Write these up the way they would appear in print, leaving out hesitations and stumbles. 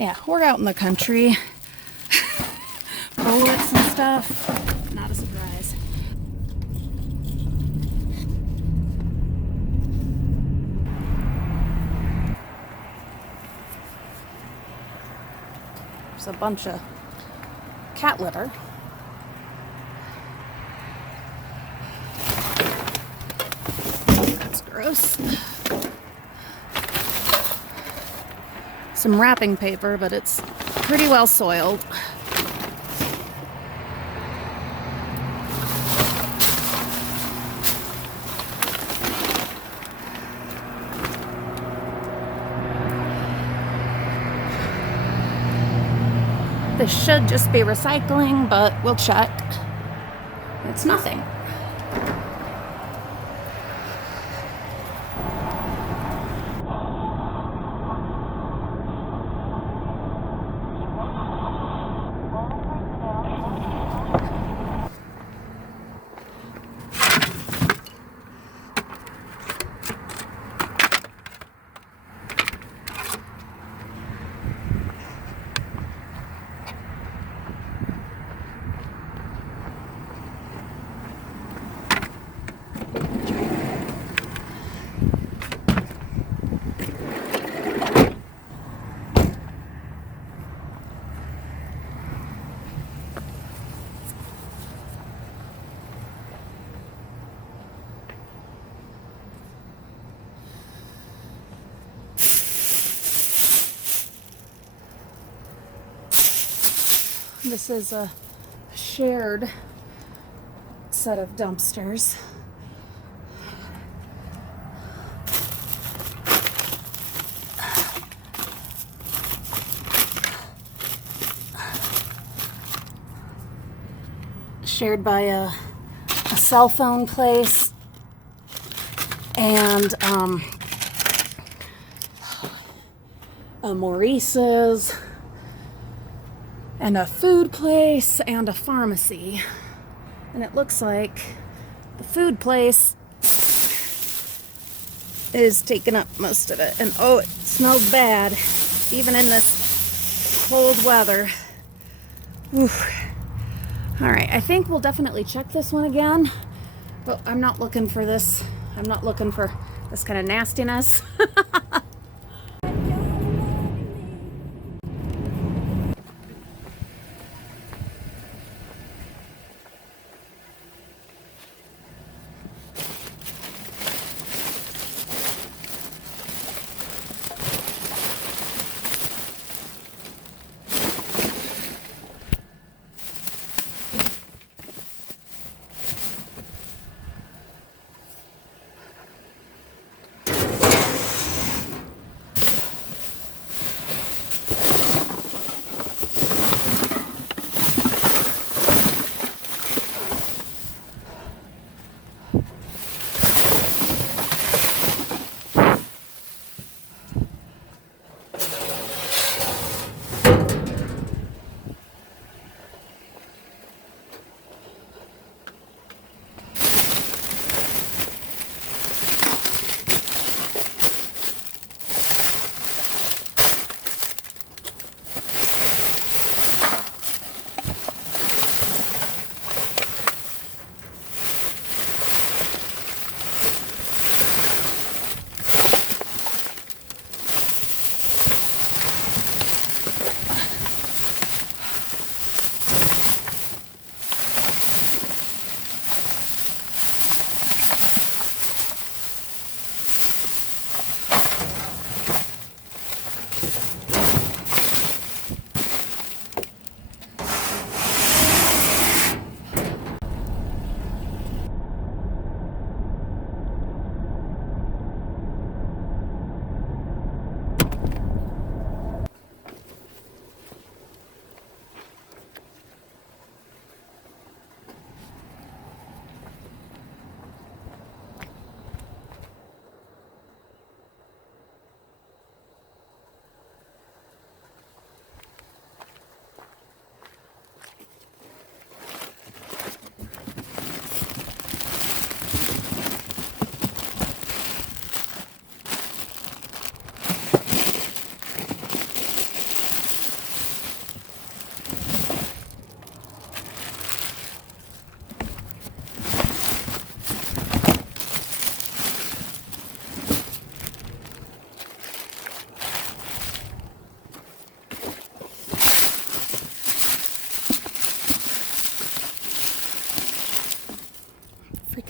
Yeah, we're out in the country. Bullets and stuff. Not a surprise. There's a bunch of cat litter. That's gross. Some wrapping paper, but it's pretty well soiled. This should just be recycling, but we'll check. It's nothing. This is a shared set of dumpsters. Shared by a cell phone place and a Maurice's and a food place and a pharmacy. And it looks like the food place is taking up most of it. And oh, it smells bad, even in this cold weather. Oof. All right, I think we'll definitely check this one again, but I'm not looking for this. I'm not looking for this kind of nastiness.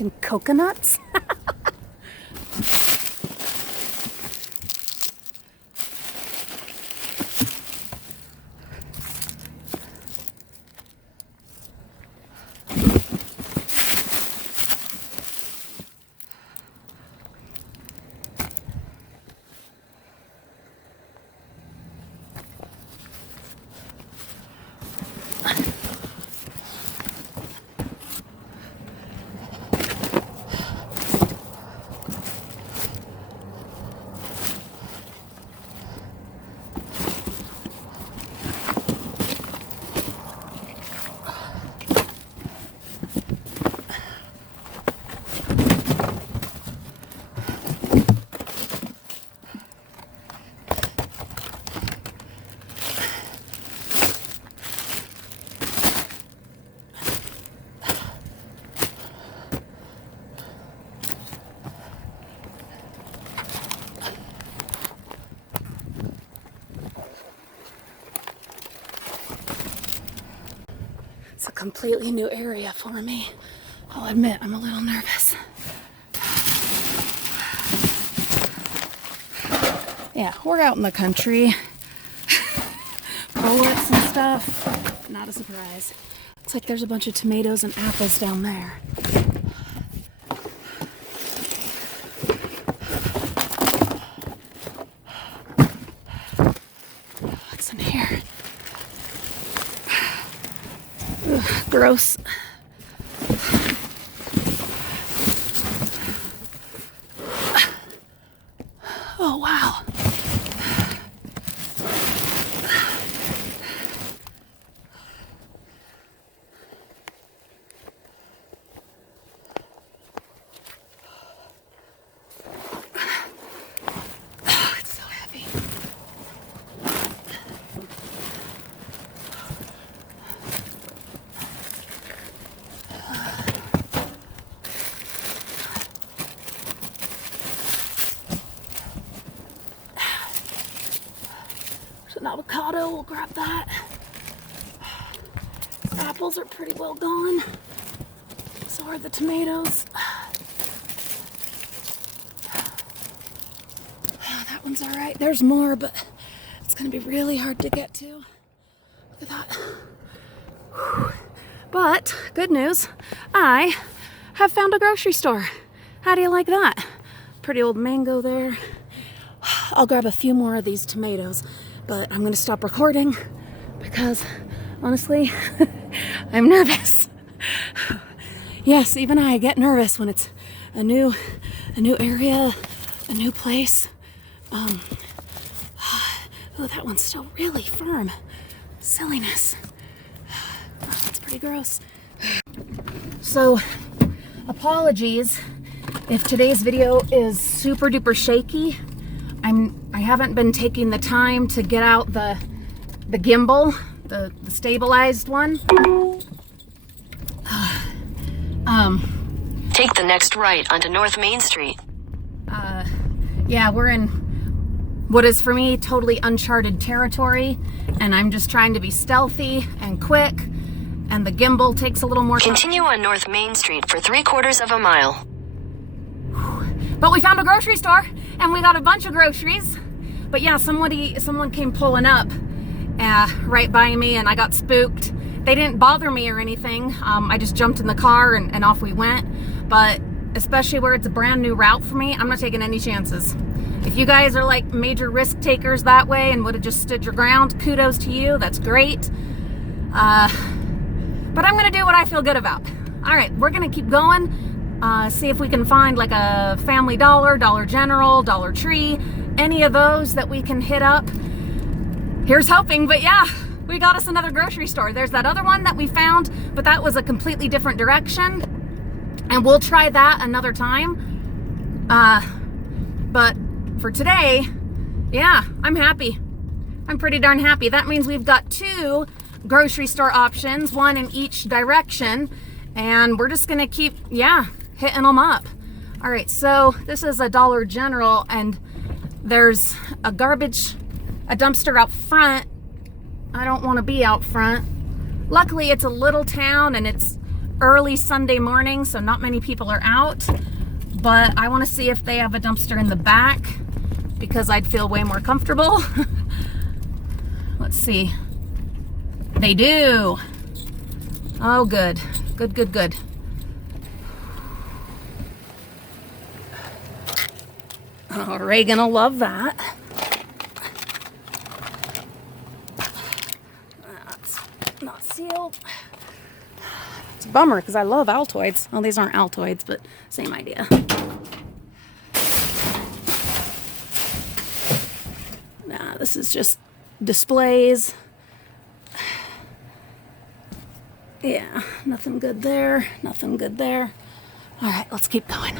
freaking coconuts. It's a completely new area for me. I'll admit, I'm a little nervous. Yeah, we're out in the country. Bullets and stuff. Not a surprise. Looks like there's a bunch of tomatoes and apples down there. What's in here? Ugh, gross. Oh, wow. Oh, it's so heavy. An avocado, we'll grab that. Apples are pretty well gone. So are the tomatoes. That one's all right. There's more, but it's gonna be really hard to get to. Look at that. Whew. But good news, I have found a grocery store. How do you like that? Pretty old mango there. I'll grab a few more of these tomatoes. But I'm going to stop recording because, honestly, I'm nervous. Yes, even I get nervous when it's a new area, a new place. Oh, that one's still really firm. Silliness. Oh, that's pretty gross. So, apologies if today's video is super duper shaky. I haven't been taking the time to get out the gimbal, the stabilized one. Take the next right onto North Main Street. Yeah, we're in what is for me totally uncharted territory, and I'm just trying to be stealthy and quick, and the gimbal takes a little more time. Continue on North Main Street for 3/4 of a mile. But we found a grocery store, and we got a bunch of groceries. But yeah, someone came pulling up right by me, and I got spooked. They didn't bother me or anything. I just jumped in the car and off we went. But especially where it's a brand new route for me, I'm not taking any chances. If you guys are like major risk takers that way and would have just stood your ground, kudos to you. That's great. But I'm gonna do what I feel good about. All right, we're gonna keep going. See if we can find like a Family Dollar, Dollar General, Dollar Tree, any of those that we can hit up. Here's hoping, but yeah, we got us another grocery store. There's that other one that we found, but that was a completely different direction, and we'll try that another time. But for today, yeah, I'm happy. I'm pretty darn happy. That means we've got 2 grocery store options, one in each direction, and we're just gonna keep, yeah, hitting them up. All right, so this is a Dollar General, and there's a dumpster out front. I don't want to be out front. Luckily, it's a little town, and it's early Sunday morning, so not many people are out, but I want to see if they have a dumpster in the back because I'd feel way more comfortable. Let's see. They do. Oh, good. Good, good, good. Oh, Reagan will love that. That's not sealed. It's a bummer because I love Altoids. Well, these aren't Altoids, but same idea. Nah, this is just displays. Yeah, nothing good there. Nothing good there. All right, let's keep going.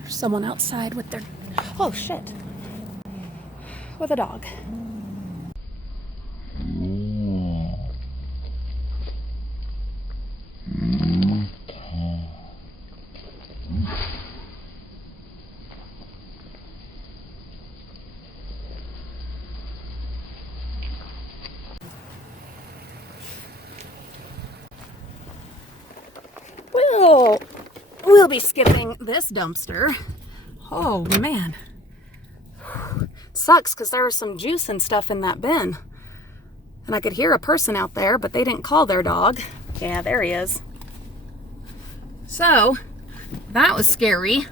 There's someone outside with their... Oh, shit. With a dog. We'll be skipping this dumpster. Oh man, sucks because there was some juice and stuff in that bin, and I could hear a person out there, but they didn't call their dog. Yeah, there he is. So that was scary.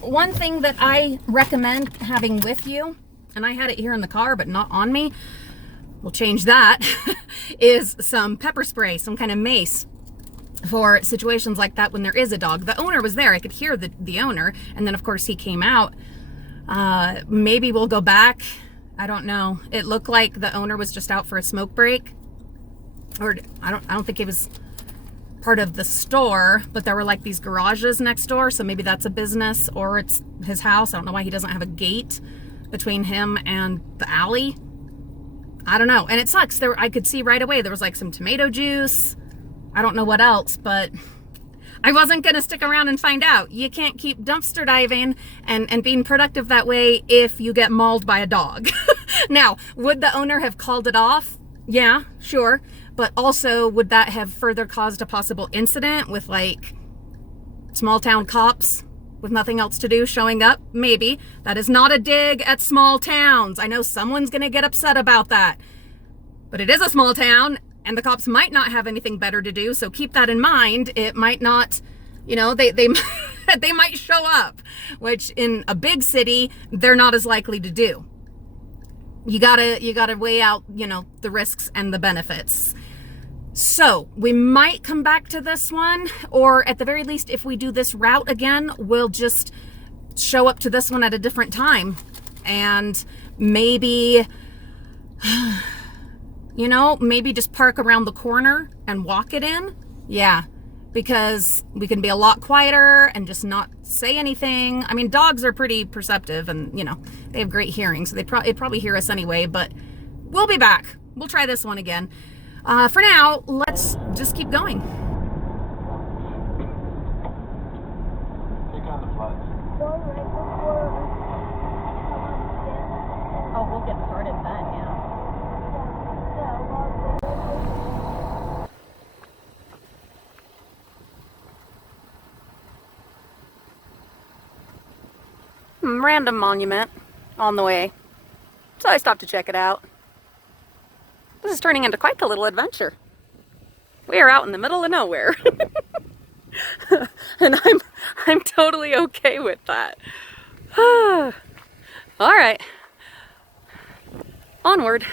One thing that I recommend having with you, and I had it here in the car but not on me, we'll change that, is some pepper spray, some kind of mace for situations like that when there is a dog. The owner was there. I could hear the owner, and then of course he came out. Maybe we'll go back. I don't know. It looked like the owner was just out for a smoke break, or I don't think it was part of the store, but there were like these garages next door, so maybe that's a business or it's his house. I don't know why he doesn't have a gate between him and the alley. I don't know. And it sucks. I could see right away there was like some tomato juice. I don't know what else, but I wasn't going to stick around and find out. You can't keep dumpster diving and being productive that way if you get mauled by a dog. Now, would the owner have called it off? Yeah, sure. But also, would that have further caused a possible incident with like small town cops with nothing else to do showing up? Maybe. That is not a dig at small towns. I know someone's going to get upset about that. But it is a small town, and the cops might not have anything better to do, so keep that in mind. It might not, you know, they they might show up, which in a big city, they're not as likely to do. You gotta weigh out, you know, the risks and the benefits. So we might come back to this one, or at the very least, if we do this route again, we'll just show up to this one at a different time, and maybe, you know, maybe just park around the corner and walk it in. Yeah, because we can be a lot quieter and just not say anything. I mean, dogs are pretty perceptive and, you know, they have great hearing, so they'd probably hear us anyway, but we'll be back. We'll try this one again. For now, let's just keep going. Oh, we'll get started then, yeah. Random monument on the way, so I stopped to check it out. This is turning into quite the little adventure. We are out in the middle of nowhere. And I'm totally okay with that. All right, onward.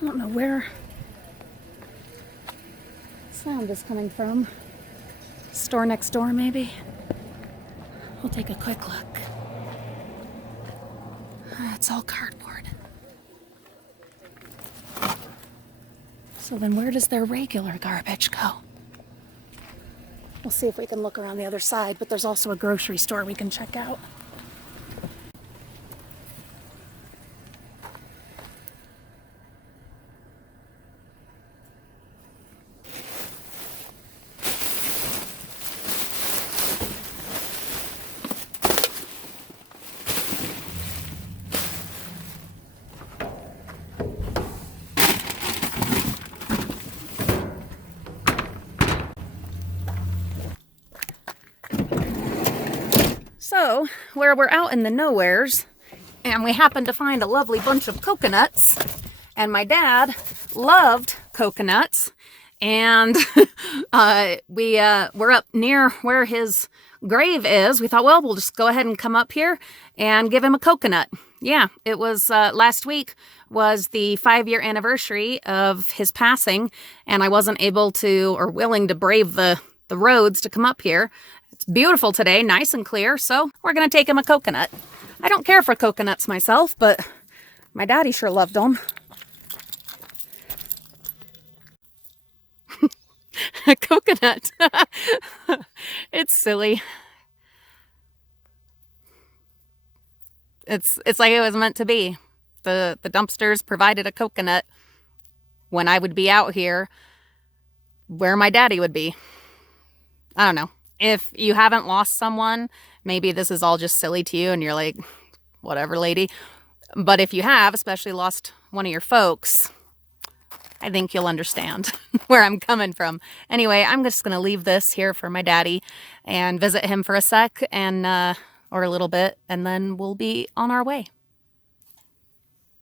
I don't know where sound is coming from. Store next door, maybe? We'll take a quick look. It's all cardboard. So then where does their regular garbage go? We'll see if we can look around the other side, but there's also a grocery store we can check out. So, where we're out in the nowheres, and we happened to find a lovely bunch of coconuts, and my dad loved coconuts, and we're up near where his grave is. We thought, well, we'll just go ahead and come up here and give him a coconut. Yeah, it was last week was the 5-year anniversary of his passing, and I wasn't able to or willing to brave the roads to come up here. It's beautiful today, nice and clear, so we're going to take him a coconut. I don't care for coconuts myself, but my daddy sure loved them. A coconut. It's silly. It's like it was meant to be. The dumpsters provided a coconut when I would be out here where my daddy would be. I don't know. If you haven't lost someone, maybe this is all just silly to you and you're like, whatever, lady. But if you have, especially lost one of your folks, I think you'll understand where I'm coming from. Anyway, I'm just going to leave this here for my daddy and visit him for a sec and or a little bit, and then we'll be on our way.